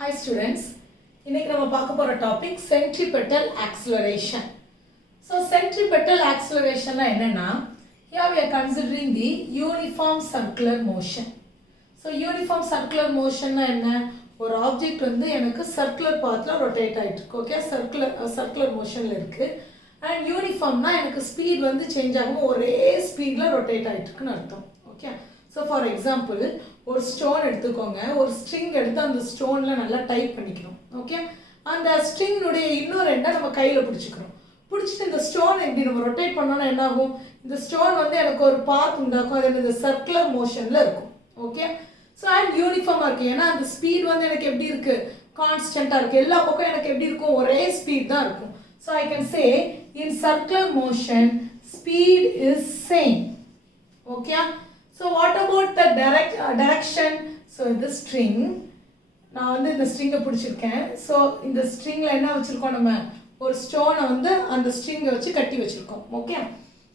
Hi students, இன்னைக்கு நம்ம பார்க்க போற topic centripetal acceleration. So centripetal acceleration என்னன்னா here we are considering the uniform circular motion. So uniform circular motion என்ன ஒரு ஆப்ஜெக்ட் வந்து எனக்கு circular pathல rotate ஆயிட்டு இருக்கு. ஓகே circular motionல இருக்கு. And uniformனா எனக்கு ஸ்பீட் வந்து சேஞ்ச் ஆகாம ஒரே ஸ்பீட்ல rotate ஆயிட்டு இருக்குன்னு அர்த்தம். ஓகே So for example, ஒரு ஸ்டோன் எடுத்துக்கோங்க, ஒரு ஸ்ட்ரிங் எடுத்து அந்த ஸ்டோன்ல நல்லா டைப் பண்ணிக்கணும். ஓகே அந்த ஸ்ட்ரிங்குடைய இன்னொரு எண்டை நம்ம கையில் பிடிச்சிக்கிறோம். பிடிச்சிட்டு இந்த ஸ்டோன் எப்படி நம்ம ரொட்டேட் பண்ணோம்னா என்ன ஆகும், இந்த ஸ்டோன் வந்து எனக்கு ஒரு பாத் உண்டாக்கும், அது இந்த சர்க்குலர் மோஷனில் இருக்கும். ஓகே ஸோ அண்ட் யூனிஃபார்மாக இருக்குது, ஏன்னா அந்த ஸ்பீட் வந்து எனக்கு எப்படி இருக்குது, கான்ஸ்டண்ட்டாக இருக்குது. எல்லா பக்கம் எனக்கு எப்படி இருக்கும், ஒரே ஸ்பீட் தான் இருக்கும். So I can say in circular motion speed is same. Okay So what about the direction? So இந்த string நான் வந்து இந்த ஸ்ட்ரிங்கை பிடிச்சிருக்கேன். ஸோ இந்த ஸ்ட்ரிங்கில் என்ன வச்சுருக்கோம், நம்ம ஒரு ஸ்டோனை வந்து அந்த ஸ்ட்ரிங்கை வச்சு கட்டி வச்சுருக்கோம். ஓகே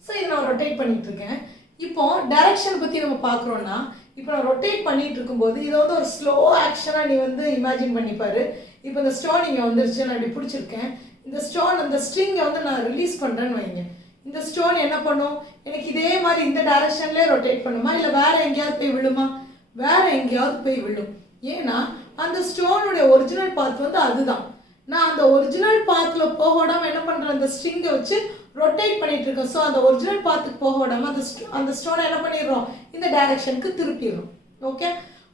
ஸோ இதை நான் ரொட்டேட் பண்ணிகிட்டு இருக்கேன். இப்போ டைரக்ஷன் பற்றி நம்ம பார்க்குறோன்னா, இப்போ நான் ரொட்டேட் பண்ணிகிட்டு இருக்கும்போது இதை வந்து ஒரு ஸ்லோ ஆக்ஷனாக நீ வந்து இமேஜின் பண்ணிப்பாரு. இப்போ இந்த ஸ்டோன் இங்கே வந்துருச்சு, நான் இப்படி பிடிச்சிருக்கேன். இந்த ஸ்டோன் அந்த ஸ்ட்ரிங்கை வந்து நான் ரிலீஸ் பண்ணுறேன்னு வைங்க. இந்த ஸ்டோன் என்ன பண்ணும், எனக்கு இதே மாதிரி இந்த டைரக்ஷன்லேயே ரொட்டேட் பண்ணுமா, இல்லை வேறு எங்கேயாவது போய் விழுமா, வேறு எங்கேயாவது போய் விழும். ஏன்னா அந்த ஸ்டோனுடைய ஒரிஜினல் பாத் வந்து அதுதான். நான் அந்த ஒரிஜினல் பாத்தில் போக விடாமல் என்ன பண்ணுறேன், அந்த ஸ்ட்ரிங்கை வச்சு ரொட்டேட் பண்ணிட்டு இருக்கேன். ஸோ அந்த ஒரிஜினல் பாத்துக்கு போக விடாமல் அந்த ஸ்டோனை என்ன பண்ணிடுறோம், இந்த டைரக்ஷனுக்கு திருப்பிடுறோம்.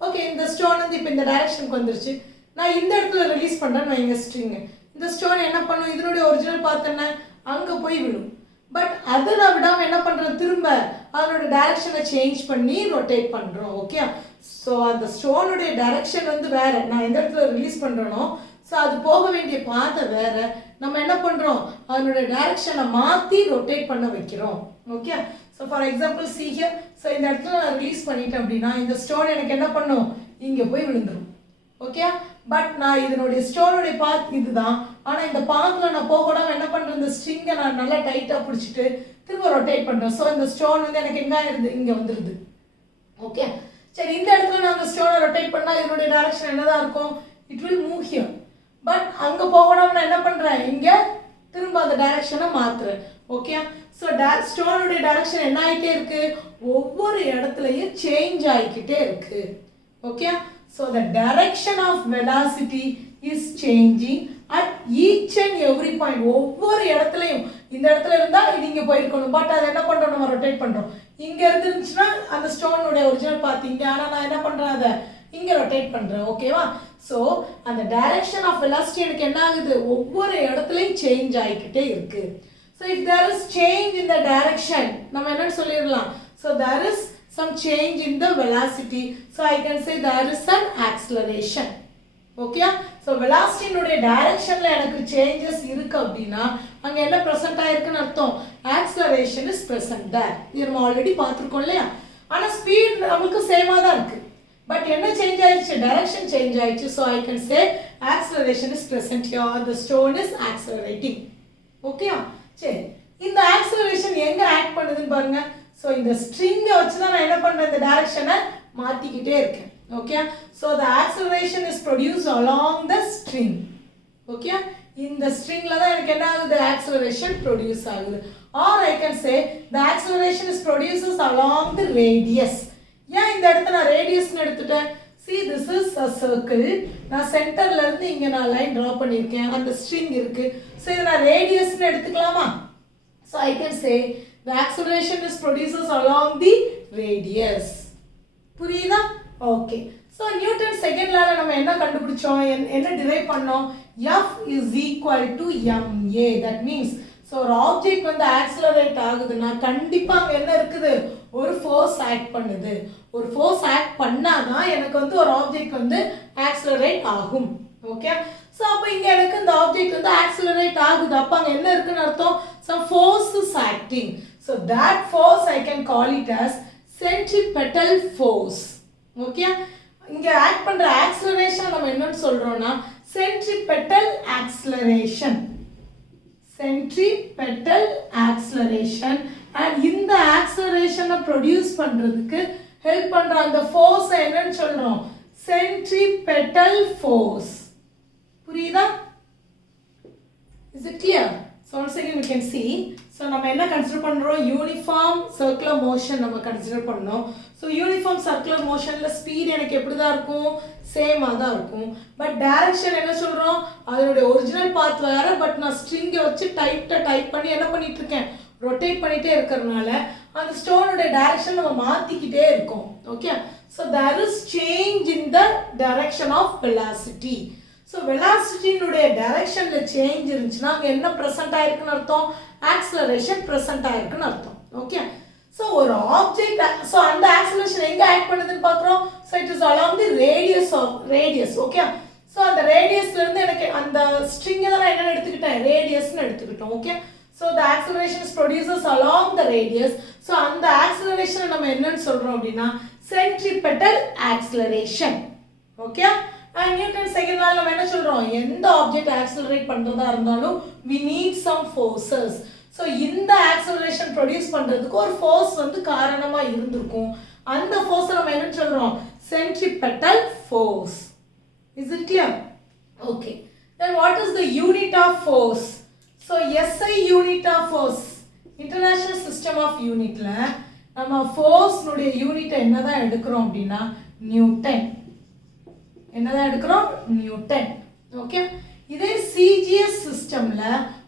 ஓகே இந்த ஸ்டோன் வந்து இப்போ இந்த டைரக்ஷனுக்கு வந்துருச்சு. நான் இந்த இடத்துல ரிலீஸ் பண்ணுறேன்னு வைங்க ஸ்ட்ரிங்கு. இந்த ஸ்டோன் என்ன பண்ணும், இதனுடைய ஒரிஜினல் பாத் என்ன, அங்கே போய் விழும். பட் அதை நான் விடாமல் என்ன பண்ணுறோம், திரும்ப அதனோட டைரக்ஷனை சேஞ்ச் பண்ணி ரொட்டேட் பண்ணுறோம். ஓகே ஸோ அந்த ஸ்டோனுடைய டைரக்ஷன் வந்து வேறு, நான் எந்த இடத்துல ரிலீஸ் பண்ணுறேனோ ஸோ அது போக வேண்டிய பாதை வேறு, நம்ம என்ன பண்ணுறோம், அதனுடைய டைரக்ஷனை மாற்றி ரொட்டேட் பண்ண வைக்கிறோம். Okay so for example see here. So இந்த இடத்துல நான் ரிலீஸ் பண்ணிட்டேன் அப்படின்னா இந்த ஸ்டோன் எனக்கு என்ன பண்ணும், இங்கே போய் விழுந்துடும். ஓகே பட் நான் இதனுடைய ஸ்டோனுடைய பாத் இதுதான், ஆனால் இந்த பாத்தில் நான் போகக்கூடாமல் என்ன பண்ணுறேன், இந்த ஸ்ட்ரிங்கை நான் நல்லா டைட்டாக பிடிச்சிட்டு திரும்ப ரொட்டேட் பண்ணுறேன். ஸோ இந்த ஸ்டோன் வந்து எனக்கு எங்கே ஆயிடுது, இங்கே வந்துடுது. ஓகே சரி இந்த இடத்துல நான் அந்த ஸ்டோனை ரொட்டேட் பண்ணால் இதனுடைய டைரக்ஷன் என்னதான் இருக்கும், it will move here. But அங்கே போகக்கூடாமல் நான் என்ன பண்ணுறேன், இங்கே திரும்ப அந்த டைரக்ஷனை மாற்றுறேன். ஓகே ஸோ ஸ்டோனுடைய டைரக்ஷன் என்ன ஆகிட்டே இருக்குது, ஒவ்வொரு இடத்துலையும் சேஞ்ச் ஆகிக்கிட்டே இருக்குது. Okay so the direction of velocity is changing at each and every point. ஒவ்வொரு இடத்துலையும் இந்த இடத்துல இருந்தால் இது இங்கே போயிருக்கணும், பட் அதை என்ன பண்ணுறோம், நம்ம ரொட்டேட் பண்ணுறோம். இங்கே இருந்துச்சுன்னா அந்த ஸ்டோனுடைய ஒரிஜினல் பார்த்தீங்க, ஆனால் நான் என்ன பண்ணுறேன், அதை இங்கே ரொட்டேட் பண்ணுறேன். ஓகேவா ஸோ அந்த டைரக்ஷன் ஆஃப் வெலாசிட்டி எனக்கு என்ன ஆகுது, ஒவ்வொரு இடத்துலையும் சேஞ்ச் ஆகிக்கிட்டே இருக்கு. So if there is change in the direction நம்ம என்னன்னு சொல்லிடலாம், so there is some change in the velocity, so I can say there is some acceleration. Okay so velocity nude direction la enakku changes irukku appadina anga enna present aayirukku artham, acceleration is present there. இது நம்ம already பார்த்திருக்கோம் இல்லையா. ஆனா speed நமக்கு சேமா தான் இருக்கு, but என்ன சேஞ்ச் ஆயிடுச்சு, டைரக்ஷன் சேஞ்ச் ஆயிடுச்சு. so I can say acceleration is present here, the stone is accelerating. Okay சரி இந்த acceleration எங்க ஆக்ட் பண்ணுதுன்னு பாருங்க. ஸோ இந்த ஸ்ட்ரிங்கை வச்சு தான் நான் என்ன பண்ணுறேன், இந்த டைரக்ஷனை மாற்றிக்கிட்டே இருக்கேன். Okay so the acceleration is produce along the string. Okay இந்த ஸ்ட்ரிங்கில் தான் எனக்கு என்ன ஆகுது, ஆக்சலரேஷன் ப்ரொடியூஸ் ஆகுது. Or I can say the acceleration is produces along the radius. ஏன் இந்த இடத்த நான் ரேடியஸ்னு எடுத்துட்டேன், see this is a circle. நான் சென்டர்ல இருந்து இங்கே நான் லைன் ட்ரா பண்ணியிருக்கேன், அந்த ஸ்ட்ரிங் இருக்கு. ஸோ இதை நான் ரேடியஸ்னு எடுத்துக்கலாமா. So I can say the acceleration is produces along the radius. புரியுதா? ஓகே ஸோ நியூட்டன் செகண்ட் லால நம்ம என்ன கண்டுபிடிச்சோம், என்ன டிரைவ் பண்ணோம், F is equal to ma. that means so ஒரு ஆப்ஜெக்ட் வந்து ஆக்சலரேட் ஆகுதுன்னா கண்டிப்பாக அங்கே என்ன இருக்குது, ஒரு ஃபோர்ஸ் ஆக்ட் பண்ணுது. ஒரு ஃபோர்ஸ் ஆக்ட் பண்ணாதான் எனக்கு வந்து ஒரு ஆப்ஜெக்ட் வந்து ஆக்சலரேட் ஆகும். ஓகே ஸோ அப்போ இங்கே எனக்கு இந்த ஆப்ஜெக்ட் வந்து ஆக்சலரேட் ஆகுது, அப்போ அங்கே என்ன இருக்குன்னு அர்த்தம், some force is acting. So that force I can call it as centripetal force. Okay இங்க ஆக்ட் பண்ற ஆக்சலரேஷன் நம்ம என்னன்னு சொல்றோம்னா centripetal acceleration. Centripetal acceleration and இந்த ஆக்சலரேஷனை ப்ரொடியூஸ் பண்றதுக்கு ஹெல்ப் பண்ற அந்த ஃபோர்ஸ் என்னன்னு சொல்றோம், centripetal force. can see. So நம்ம என்ன கன்சிடர் பண்றோம், யூனிஃபார்ம் சர்க்குலர் மோஷன் நம்ம கன்சிடர் பண்ணோம். ஸோ யூனிஃபார்ம் சர்க்குலர் மோஷனில் ஸ்பீட் எனக்கு எப்படி தான் இருக்கும், சேமாக தான் இருக்கும். பட் டைரக்ஷன் என்ன சொல்கிறோம், அதனுடைய ஒரிஜினல் பாத் வேறு. பட் நான் ஸ்ட்ரிங்கை வச்சு டைப் பண்ணி என்ன பண்ணிட்டு இருக்கேன், ரொட்டேட் பண்ணிகிட்டே இருக்கிறதுனால அந்த ஸ்டோனுடைய டைரக்ஷன் நம்ம மாற்றிக்கிட்டே இருக்கோம். Okay, so there is change in the direction of velocity. So வெலாசிட்டியினுடைய டைரக்ஷனில் சேஞ்ச் இருந்துச்சுன்னா அங்கே என்ன ப்ரெசென்ட் ஆயிருக்குன்னு அர்த்தம், ஆக்ஸலரேஷன் ப்ரெசென்ட் ஆயிருக்குன்னு அர்த்தம். ஓகே, ஸோ ஒரு ஆப்ஜெக்ட், ஸோ அந்த ஆக்ஸலரேஷன் எங்கே ஆக்ட் பண்ணுதுன்னு பார்க்குறோம். So it is along the radius. Okay, so அந்த ரேடியஸ்லேருந்து எனக்கு அந்த ஸ்ட்ரிங்கை தான் நான் என்ன எடுத்துக்கிட்டேன், ரேடியஸ்ன்னு எடுத்துக்கிட்டோம். Okay, so the acceleration is produces along the radius. So அந்த ஆக்ஸலரேஷனை நம்ம என்னன்னு சொல்கிறோம் அப்படின்னா centripetal acceleration. Okay, and Newton second லால நம்ம என்ன சொல்றோம், எந்த ஆப்ஜெக்ட் ஆக்ஸலரேட் பண்றதா இருந்தாலும் we need some forces. so இந்த ஆக்ஸலரேஷன் ப்ரொடியூஸ் பண்றதுக்கு ஒரு ஃபோர்ஸ் வந்து காரணமா இருந்திருக்கும். அந்த ஃபோர்ஸ் நம்ம என்ன சொல்றோம், centripetal force. is it clear? okay, then what is the unit of force? so SI unit of force, international system of unitல நம்ம ஃபோர்ஸ் உடைய யூனிட் என்னதான் எடுக்கிறோம் அப்படின்னா நியூட்டன். என்னதான் எடுக்கிறோம், நியூட்டன். ஓகே, இதே சிஜிஎஸ் சிஸ்டம்ல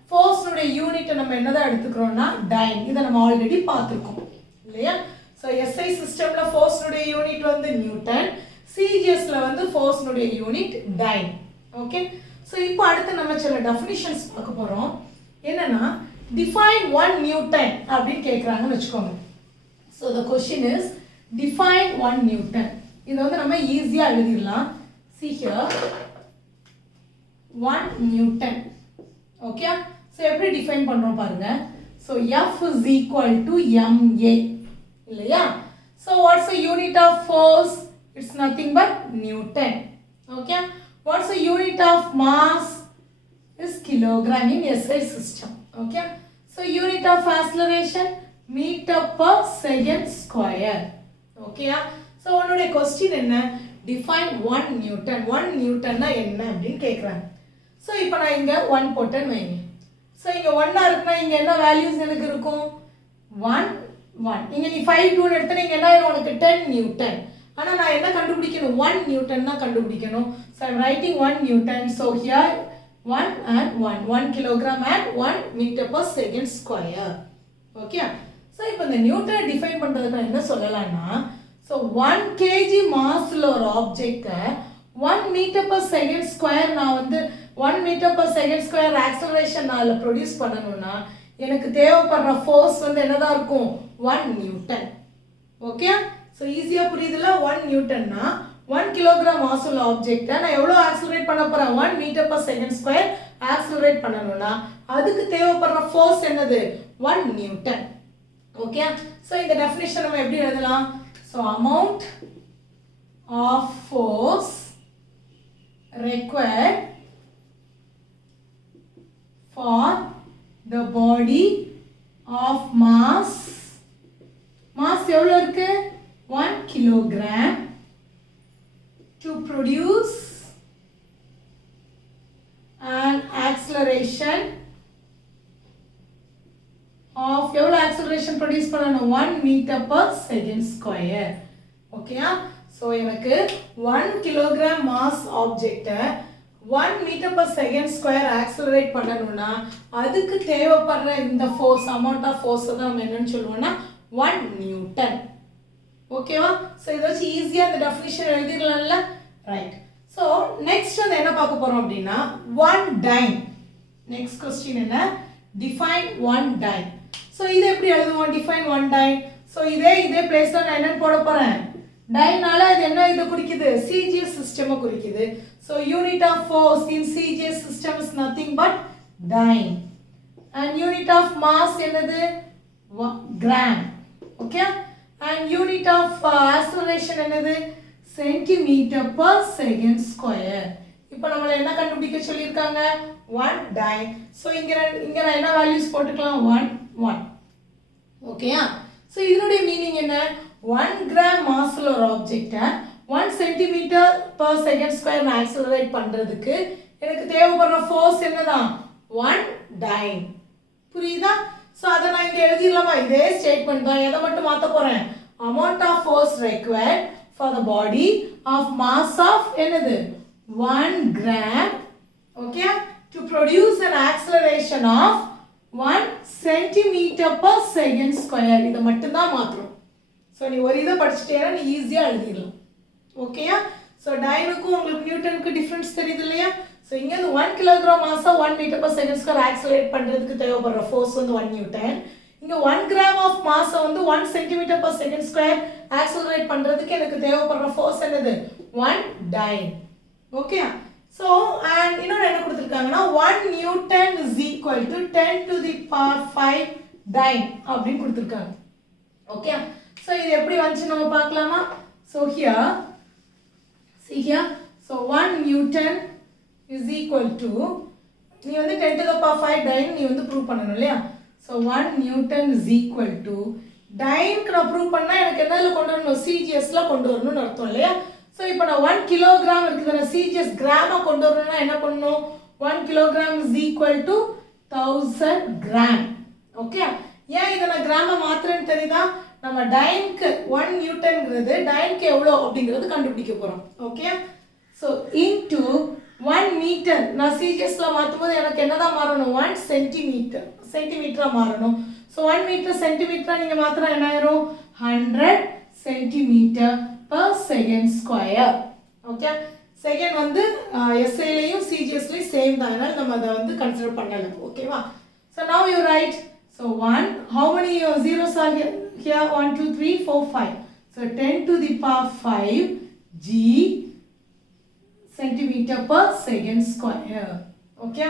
ஃபோர்ஸ் உடைய யூனிட் நம்ம என்னதான் எடுத்துக்கிறோம்னா டைன். இதை நம்ம ஆல்ரெடி பார்த்துருக்கோம் இல்லையா. ஸோ எஸ்ஐ சிஸ்டம்ல ஃபோர்ஸ் உடைய யூனிட் வந்து நியூட்டன், சிஜிஎஸ்ல வந்து ஃபோர்ஸ் உடைய யூனிட் டைன். ஓகே, ஸோ இப்போ அடுத்து நம்ம சில டெஃபினிஷன்ஸ் பார்க்க போறோம். என்னன்னா டிஃபைன் 1 நியூட்டன் அப்படின்னு கேட்குறாங்கன்னு வச்சுக்கோங்க. So the question is define 1 Newton. இதை வந்து நம்ம ஈஸியாக எழுதிடலாம். See here 1 Newton. Okay, so எப்படி டிஃபைன் பண்றோம் பாருங்க. so F is equal to ma இல்லையா. so what's the unit of force, it's nothing but Newton. okay, what's the unit of mass, is kilogram in SI system. okay, so unit of acceleration meter per second square. okay, so உன்னுடைய question என்ன, define 1 Newton. 1 Newton என்ன அப்படின்னு கேட்குறாங்க. So இப்போ நான் இங்கே 1 போட்டேன்னு வைங்க. ஸோ இங்கே 1 இருக்குன்னா இங்கே என்ன வேல்யூஸ் எனக்கு இருக்கும், 1 1. இங்கே நீ 5 2 எடுத்தனா இங்கே என்ன ஆயிரும், உனக்கு 10 நியூட்டன். ஆனால் நான் என்ன கண்டுபிடிக்கணும், 1 நியூட்டன் தான் கண்டுபிடிக்கணும். So I'm writing 1 newton. So here 1 and 1 kilogram and 1 metre per second square. Okay, so இப்போ இந்த நியூட்டனை டிஃபைன் பண்ணுறதுக்கு நான் என்ன சொல்லலாம்னா, so 1 kg massல ஒரு ஆப்ஜெக்ட்டை 1 meter per second square நான் வந்து 1 meter per second square acceleration நால ப்ரொடியூஸ் பண்ணணும்னா எனக்கு தேவைப்படுற ஃபோர்ஸ் வந்து என்னதான் இருக்கும், 1 நியூட்டன். ஓகே, ஸோ ஈஸியாக புரியுதுல. 1 நியூட்டன்னா 1 கிலோகிராம் மாஸ் உள்ள ஆப்ஜெக்டை நான் எவ்வளோ ஆக்சலரேட் பண்ண போகிறேன், 1 meter per second square accelerate பண்ணணும்னா அதுக்கு தேவைப்படுற ஃபோர்ஸ் என்னது, 1 நியூட்டன். ஓகே, ஸோ இந்த டெஃபினிஷன் நம்ம எப்படி எழுதலாம், so amount of force required for the body of mass எவ்வளவு இருக்கு, 1 kilogram to produce an acceleration of எவ்வளவு acceleration produce பண்ணணும், 1 meter per second square. ஓகேயா. ஸோ எனக்கு 1 கிலோகிராம் மாஸ் ஆப்ஜெக்டை 1 metre per second square accelerate பண்ணணும்னா அதுக்கு தேவைப்படுற இந்த ஃபோர்ஸ், அமௌண்ட் ஆஃப் ஃபோர்ஸை தான் நம்ம என்னன்னு சொல்லுவோம்னா 1 நியூட்டன். ஓகேவா. ஸோ இதை வச்சு ஈஸியாக இந்த டெஃபினிஷன் எழுதிடலாம்ல. ரைட். ஸோ நெக்ஸ்ட் வந்து என்ன பார்க்க போகிறோம் அப்படின்னா 1 டைன். நெக்ஸ்ட் கொஸ்டின் என்ன, டிஃபைன் 1 டைன். ஸோ இதை எப்படி எழுதுவோம், டிஃபைன் 1 டைன். ஸோ இதே பிளேஸில் நான் என்னன்னு போட போகிறேன், டைனால இது என்ன இதை குறிக்குது, சிஜிஎஸ் சிஸ்டமை குறிக்குது. So unit of force in CGS system is nothing but dyne. And unit of mass என்னது, gram. Okay, and unit of acceleration என்னது, சென்டிமீட்டர் per second ஸ்கொயர். இப்போ நம்மள என்ன கண்டுபிடிக்க சொல்லியிருக்காங்க, 1 டைன். ஸோ இங்கே நான் என்ன வேல்யூஸ் போட்டுக்கலாம், 1 1. ஓகேயா. ஸோ இதனுடைய மீனிங் என்ன, 1 கிராம் மாஸ்ல ஒரு ஆப்ஜெக்டை 1 சென்டிமீட்டர் per second ஸ்கொயர் நான் ஆக்சலரேட் பண்ணுறதுக்கு எனக்கு தேவைப்படுற ஃபோர்ஸ் என்னதான், 1 டைன். புரியுதா? ஸோ அதை நான் இங்கே எழுதிடலாமா? இதே ஸ்டேட்மெண்ட் தான். எதை மட்டும் மாற்ற போகிறேன்? amount of force required for the body of mass of என்னது 1 gram, okay, to produce an acceleration of 1 centimeter per second square. இதை மட்டும் தான் மாற்றணும். ஸோ நீ ஒரு இதை படிச்சுட்டேன்னா நீ ஈஸியாக எழுதிடலாம். ஓகேயா? ஸோ டைனுக்கும் உங்களுக்கு நியூட்டனுக்கு டிஃப்ரென்ஸ் தெரியுது இல்லையா? ஸோ இங்கே வந்து 1 கிலோகிராம் மாஸை 1 metre per second square accelerate பண்ணுறதுக்கு தேவைப்படுற ஃபோர்ஸ் வந்து 1 நியூட்டன். இங்கே 1 கிராம் ஆஃப் மாஸை வந்து 1 centimetre per second square accelerate பண்ணுறதுக்கு எனக்கு தேவைப்படுற ஃபோர்ஸ் என்னது? 1 டைன். ஓகே? ஸோ அண்ட் இன்னொன்று என்ன கொடுத்துருக்காங்கன்னா 1 Newton is equal to 10 to the power 5 time அப்படின்னு கொடுத்துருக்காங்க. ஓகே? ஸோ இது எப்படி வந்துச்சு நம்ம பார்க்கலாமா? So here see here, so 1 Newton is equal to, நீ வந்து 10 to the power 5 டைன் நீ வந்து ப்ரூவ் பண்ணணும் இல்லையா? so 1 Newton is equal to டைனுக்கு நான் ப்ரூவ் பண்ணா எனக்கு என்னதுல கொண்டு வரணும்? CGSல கொண்டு வரணும்னு அர்த்தம் இல்லையா? ஸோ இப்போ நான் 1 கிலோகிராம் இருக்குது, CGS கிராமா கொண்டு வரணும்னா என்ன பண்ணணும்? 1 kilogram is equal to 1000 gram. Okay? ஏன் இதை நான் கிராம மாத்திரன்னு தெரியுதா? நம்ம டைனுக்கு 1 நியூட்டன்ங்கிறது டைனுக்கு எவ்வளோ அப்படிங்கிறது கண்டுபிடிக்க போகிறோம். ஓகே? ஸோ இன்டு 1 மீட்டர் நான் சிஜிஎஸில் மாற்றும் போது எனக்கு என்னதான் மாறணும்? 1 சென்டிமீட்டராக மாறணும். ஸோ 1 மீட்டர் சென்டிமீட்டராக நீங்கள் மாத்தினா என்ன ஆயிரும்? 100 centimetre per second square. Okay? Second வந்து எஸ்ஐலையும் சிஜிஎஸ்லையும் சேம் தான், அதனால் நம்ம அதை வந்து கன்சிடர் பண்ணலை. ஓகேவா? So now you right. So 1, how many zeros are here? Here 1, 2, 3, 4, 5. So 10 to the power 5 G centimeter per second square. Okay?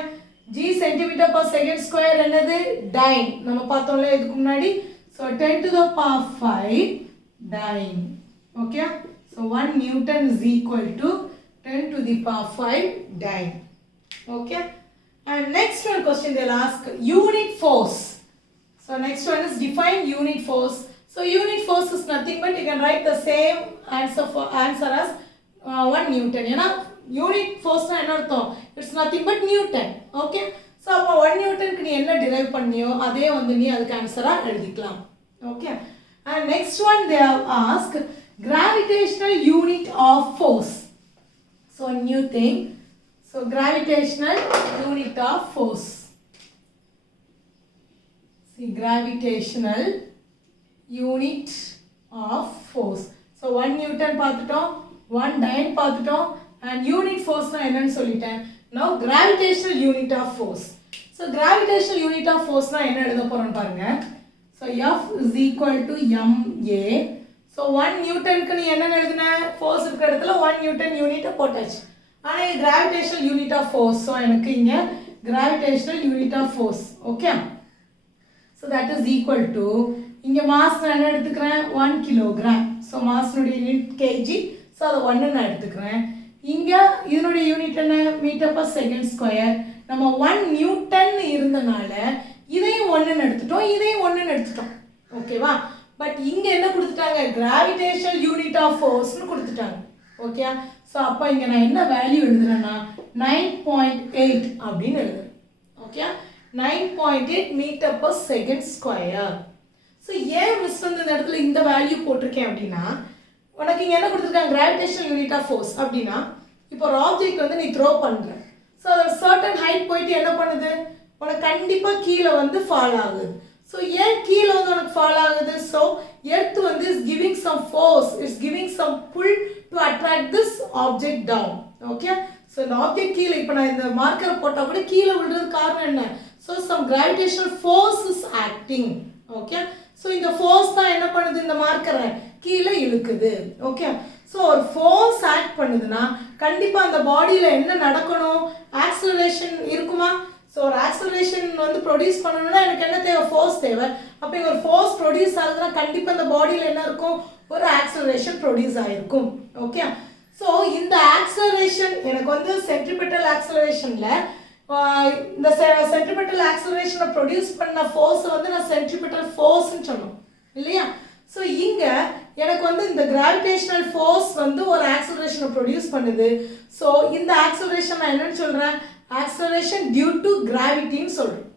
G centimeter per second square என்னது? Time. நம்ம பார்த்தோம்ல இதுக்கு முன்னாடி. So 10 to the power 5 time. Okay? So 1 Newton is equal to 10 to the power 5 time. Okay? And next one question they'll ask unit force. So next one is define unit force. So unit force is nothing but you can write the same answer as 1 Newton. ஏன்னா unit force na என்ன அர்த்தம்? It's nothing but Newton. Okay? So அப்போ 1 Newtonக்கு நீ என்ன derive பண்ணியோ அதே வந்து நீ அதுக்கு ஆன்சரா எழுதிக்கலாம். Okay? And next one they have asked gravitational unit of force. So a new thing. So gravitational unit of force. Gravitational unit of force. So 1 Newton பார்த்துட்டோம், 1 டைன் பார்த்துட்டோம், and unit force நான் என்னன்னு சொல்லிட்டேன். Now gravitational unit of force. So gravitational unit of force நான் என்ன எழுத போறோம்னு பாருங்க. So F is equal to ma. So 1 Newtonக்கு நீ என்ன எழுதுன? force இருக்கிற இடத்துல 1 Newton unit போட்டாச்சு. ஆனா இது gravitational unit of force. So எனக்கு இங்க gravitational unit of force. Okay? So that is equal to, இங்க mass நான் என்ன எடுத்துக்கிறேன்? 1 kilogram. So mass நுடைய unit kg. So அது 1 நான் எடுத்துக்கிறேன். இங்க இதனுடைய யூனிட் என்ன? Metre per second square. நம்ம 1 நியூட்டன் இருந்தனால இதையும் 1 எடுத்துட்டோம், இதையும் 1 எடுத்துட்டோம். ஓகேவா? பட் இங்க என்ன கொடுத்துட்டாங்க? கிராவிடேஷனல் யூனிட் ஆஃப் ஃபோர்ஸ்னு கொடுத்துட்டாங்க. ஓகே? ஸோ அப்போ இங்க நான் என்ன வேல்யூ எழுதுறேன்னா 9.8 அப்படின்னு எழுதுறேன். Okay? 9.8 metre per second square. So ஏன் மிஸ் வந்து இந்த இடத்துல இந்த வேல்யூ போட்டிருக்கேன் அப்படின்னா, உனக்கு இங்கே என்ன கொடுத்துருக்காங்க? கிராவிடேஷனல் யூனிட் ஆஃப் ஃபோர்ஸ் அப்படின்னா, இப்போ ஒரு ஆப்ஜெக்ட் வந்து நீ த்ரோ பண்ணுற, ஸோ அதோட சர்டன் ஹைட் போயிட்டு என்ன பண்ணுது? உனக்கு கண்டிப்பாக கீழே வந்து ஃபால் ஆகுது. ஸோ ஏன் கீழே வந்து உனக்கு ஃபால் ஆகுது? ஸோ எர்த் வந்து is giving some force, is giving some pull to attract this object down. Okay? So இந்த ஆப்ஜெக்ட் கீழே, இப்போ நான் இந்த மார்க்கரை போட்டால் கூட கீழே விழுறது காரணம் என்ன? So some gravitational force is acting. Okay? So இந்த ஃபோர்ஸ் தான் என்ன பண்ணுது? இந்த மார்க்கரை கீழே இழுக்குது. ஓகே? ஸோ ஒரு ஃபோர்ஸ் ஆக்ட் பண்ணுதுன்னா கண்டிப்பாக அந்த பாடியில் என்ன நடக்கணும்? ஆக்சலரேஷன் இருக்குமா? ஸோ ஒரு ஆக்சலரேஷன் வந்து ப்ரொடியூஸ் பண்ணணும்னா எனக்கு என்ன தேவை? ஃபோர்ஸ் தேவை. அப்போ இங்கே ஒரு ஃபோர்ஸ் ப்ரொடியூஸ் ஆகுதுன்னா கண்டிப்பாக அந்த பாடியில் என்ன இருக்கும்? ஒரு ஆக்சலரேஷன் ப்ரொடியூஸ் ஆகிருக்கும். ஓகே? ஸோ இந்த ஆக்சலரேஷன் எனக்கு வந்து சென்ட்ரிபெட்டல் ஆக்சலரேஷனில் இந்த சென்ட்ரிபெட்டல் ஆக்சலரேஷனை ப்ரொடியூஸ் பண்ண ஃபோர்ஸை வந்து நான் சென்ட்ரிபெட்டல் ஃபோர்ஸ்ன்னு சொன்னோம் இல்லையா? ஸோ இங்கே எனக்கு வந்து இந்த கிராவிடேஷனல் ஃபோர்ஸ் வந்து ஒரு ஆக்சலரேஷனை ப்ரொடியூஸ் பண்ணுது. ஸோ இந்த ஆக்சலரேஷன் நான் என்னன்னு சொல்கிறேன்? ஆக்சலரேஷன் டியூ டு கிராவிட்டின்னு சொல்கிறேன்.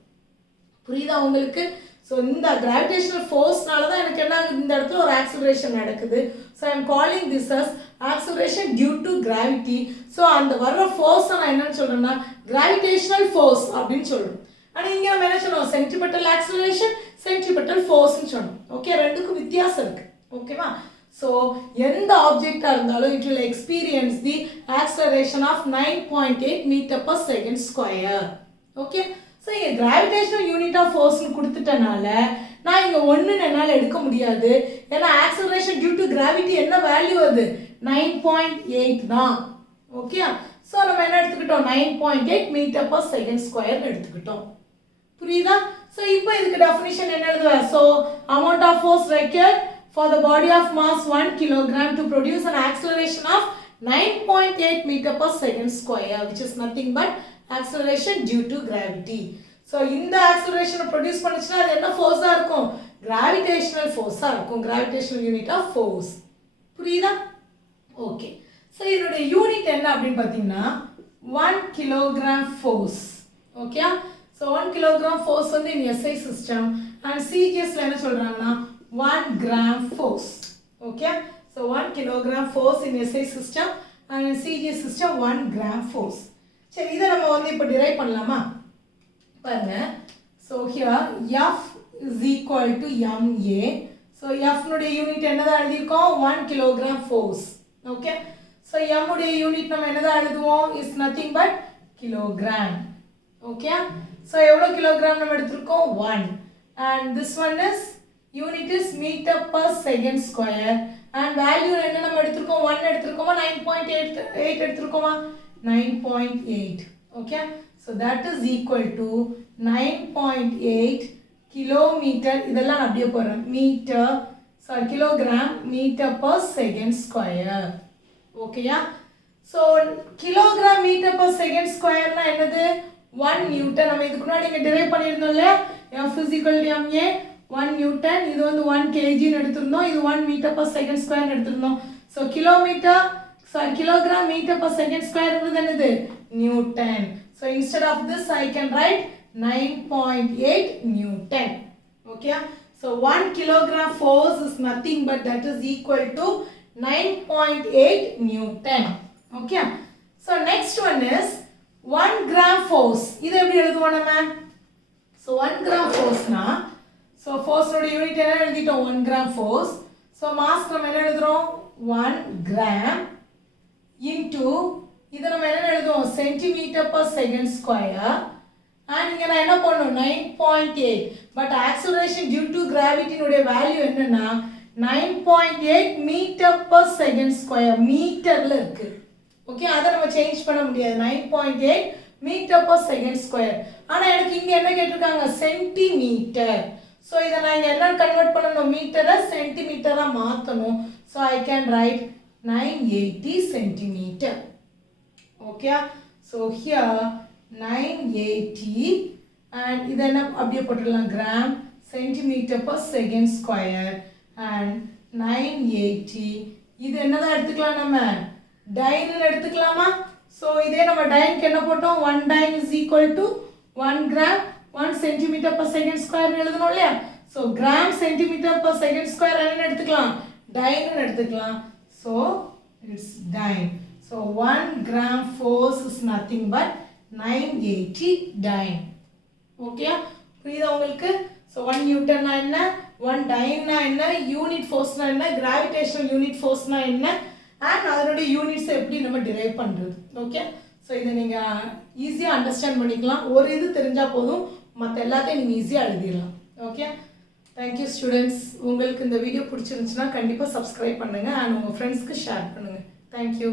புரியுதா உங்களுக்கு? ஸோ இந்த கிராவிடேஷனல் ஃபோர்ஸ்னால தான் எனக்கு என்ன ஆகுது, இந்த இடத்துல ஒரு ஆக்சிலரேஷன் நடக்குது. So I am calling this as acceleration due to gravity. So அந்த வர்ற ஃபோர்ஸை நான் என்னன்னு சொல்கிறேன்னா கிராவிடேஷனல் ஃபோர்ஸ் அப்படின்னு சொல்கிறோம். ஆனால் இங்கே நம்ம என்ன சொல்லுவோம், சென்ட்ரிபெட்டல் ஆக்சிலரேஷன், சென்ட்ரிபெட்டல் ஃபோர்ஸ்ன்னு சொல்லணும். ஓகே, ரெண்டுக்கும் வித்தியாசம் இருக்குது. ஓகேவா? ஸோ எந்த ஆப்ஜெக்டாக இருந்தாலும் it will experience the acceleration of 9.8 metre per second square. Okay, so இங்கே கிராவிடேஷனல் யூனிட் ஆஃப் ஃபோர்ஸ்னு கொடுத்துட்டனால நான் இங்கே ஒன்றுன்னு என்னால் எடுக்க முடியாது. ஏன்னா ஆக்சிலரேஷன் டியூ டு கிராவிட்டி என்ன வேல்யூ அது, 9.8 தான். ஓகே, ஸோ நம்ம என்ன எடுத்துக்கிட்டோம், 9.8 மீட்டர் பர் செகண்ட் ஸ்கொயர்னு எடுத்துக்கிட்டோம். புரியுதா? ஸோ இப்போ இதுக்கு டெஃபினிஷன் என்ன எழுதுவேன், so amount of force required for the body of mass 1 kilogram to produce an acceleration of 9.8 meter per second square, which is nothing but acceleration due to gravity. So இந்த acceleration produce பண்ணுச்சுனா அது என்ன force இருக்கும், gravitational force இருக்கும், gravitational unit of force. புரியுதா? Okay, so இதோட unit என்ன அப்படின்னு பார்த்தீங்கன்னா 1 kilogram force. Okay, so 1 kilogram force வந்து in SI system and CGSல என்ன சொல்றாங்கன்னா 1 gram force. Okay, so 1 kilogram force in SI system and in CGS system 1 gram force. சரி, இதை நம்ம வந்து இப்போ டிரைவ் பண்ணலாமா பாருங்க. So here F is equal to MA. So F நுடைய யூனிட் என்னதான் எழுதியிருக்கோம், 1 kilogram force. Okay, so M உடைய யூனிட் நம்ம என்னதான் எழுதுவோம், is nothing but kilogram. Okay, so எவ்வளோ கிலோகிராம் நம்ம எடுத்திருக்கோம், 1, and this one is unit is meter per second square and value என்ன நம்ம எடுத்துருக்கோம், 1 எடுத்துருக்கோமா 9.8 எடுத்துருக்கோமா 9.8. okay, so that is equal to 9.8 kilometer. இதெல்லாம் நான் அப்படியே போடுறேன், metre sorry kilogram meter per second square. ஓகேயா? So kilogram metre per second ஸ்கொயர்னா என்னது, 1 நியூட்டன். நம்ம இதுக்கு முன்னாடி இங்கே டிரைவ் பண்ணியிருந்தோம் இல்லையா, F is equal to MA 1 newton. இது வந்து 1 kgன்னு எடுத்திருந்தோம், இது 1 மீட்டர் per second ஸ்கொயர் எடுத்திருந்தோம். So kilogram metre per second ஸ்கொயர்ங்கிறது என்னது, newton. So instead of this I can write 9.8 newton. Okay, so 1 kilogram force is nothing but that is equal to 9.8 newton. Okay, so next one is 1 gram force. இது எப்படி எழுதுவோம் நம்ம, so 1 gram forceனா so ஃபோர்ஸோட unit என்ன எழுதிட்டோம், 1 gram force. So mass நம்ம என்ன எழுதுறோம், 1 gram into இதை நம்ம என்ன எழுதுவோம், centimetre per second square. And இங்கே நான் என்ன பண்ணணும், 9.8. பட் ஆக்சிலரேஷன் டியூ டு கிராவிட்டினுடைய வேல்யூ என்னன்னா 9.8 மீட்டர் per second ஸ்கொயர், மீட்டரில் இருக்கு. ஓகே, அதை நம்ம சேஞ்ச் பண்ண முடியாது, 9.8 மீட்டர் per second ஸ்கொயர். ஆனால் எனக்கு இங்கே என்ன கேட்டிருக்காங்க, சென்டிமீட்டர். ஸோ இதை நான் இங்கே என்ன கன்வெர்ட் பண்ணணும், மீட்டரை சென்டிமீட்டராக மாற்றணும். So I can right 980 centimetre. Okay, so here 980 and இதை என்ன அப்படியே போட்டுடலாம், gram centimetre per second square and 980. இது என்னதான் எடுத்துக்கலாம், நம்ம டைன்னு எடுத்துக்கலாமா? ஸோ இதே நம்ம டைனுக்கு என்ன போட்டோம், 1 time is equal to 1 gram 1 centimetre per second ஸ்கொயர்னு எழுதணும் இல்லையா? So gram centimetre per second square என்னன்னு எடுத்துக்கலாம், டைன்னு எடுத்துக்கலாம். So it's time. So 1 gram force is nothing but 980 time. Okay, புரியுதா உங்களுக்கு? ஸோ 1 நியூட்டன்னா என்ன, 1 டைன்னா என்ன, யூனிட் ஃபோர்ஸ்னா என்ன, கிராவிடேஷனல் யூனிட் ஃபோர்ஸ்னா என்ன, அண்ட் அதனுடைய யூனிட்ஸை எப்படி நம்ம டிரைவ் பண்ணுறது. ஓகே, ஸோ இதை நீங்கள் ஈஸியாக அண்டர்ஸ்டாண்ட் பண்ணிக்கலாம். ஒரு இது தெரிஞ்சால் போதும், மற்ற எல்லாத்தையும் நீங்கள் ஈஸியாக எழுதிடலாம். Okay, thank you students. உங்களுக்கு இந்த வீடியோ பிடிச்சிருந்துச்சுன்னா கண்டிப்பாக சப்ஸ்கிரைப் பண்ணுங்கள் அண்ட் உங்கள் ஃப்ரெண்ட்ஸ்க்கு ஷேர் பண்ணுங்கள். தேங்க்யூ.